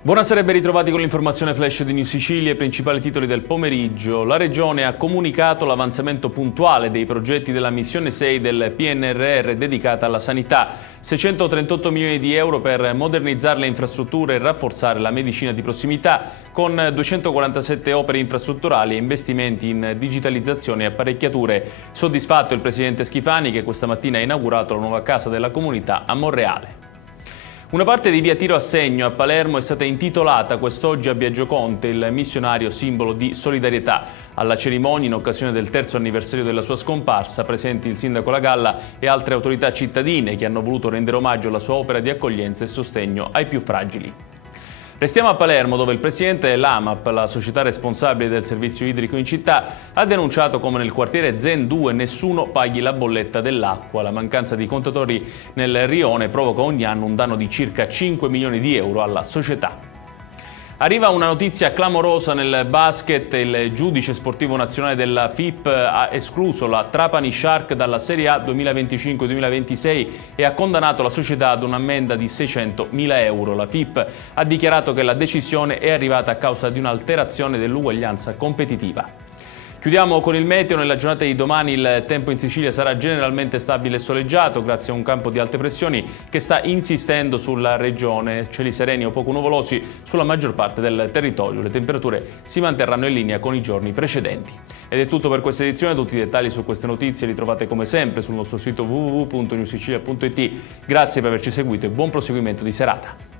Buonasera e ben ritrovati con l'informazione flash di New Sicilia e i principali titoli del pomeriggio. La Regione ha comunicato l'avanzamento puntuale dei progetti della missione 6 del PNRR dedicata alla sanità. 638 milioni di euro per modernizzare le infrastrutture e rafforzare la medicina di prossimità, con 247 opere infrastrutturali e investimenti in digitalizzazione e apparecchiature. Soddisfatto il presidente Schifani, che questa mattina ha inaugurato la nuova casa della comunità a Monreale. Una parte di via Tiro a Segno a Palermo è stata intitolata quest'oggi a Biagio Conte, il missionario simbolo di solidarietà. Alla cerimonia, in occasione del 3° anniversario della sua scomparsa, presenti il sindaco La Galla e altre autorità cittadine che hanno voluto rendere omaggio alla sua opera di accoglienza e sostegno ai più fragili. Restiamo a Palermo, dove il presidente dell'AMAP, la società responsabile del servizio idrico in città, ha denunciato come nel quartiere Zen 2 nessuno paghi la bolletta dell'acqua. La mancanza di contatori nel rione provoca ogni anno un danno di circa 5 milioni di euro alla società. Arriva una notizia clamorosa nel basket. Il giudice sportivo nazionale della FIP ha escluso la Trapani Shark dalla Serie A 2025-2026 e ha condannato la società ad un'ammenda di 600.000 euro. La FIP ha dichiarato che la decisione è arrivata a causa di un'alterazione dell'uguaglianza competitiva. Chiudiamo con il meteo. Nella giornata di domani il tempo in Sicilia sarà generalmente stabile e soleggiato grazie a un campo di alte pressioni che sta insistendo sulla regione. Cieli sereni o poco nuvolosi sulla maggior parte del territorio. Le temperature si manterranno in linea con i giorni precedenti. Ed è tutto per questa edizione. Tutti i dettagli su queste notizie li trovate come sempre sul nostro sito www.newsicilia.it. Grazie per averci seguito e buon proseguimento di serata.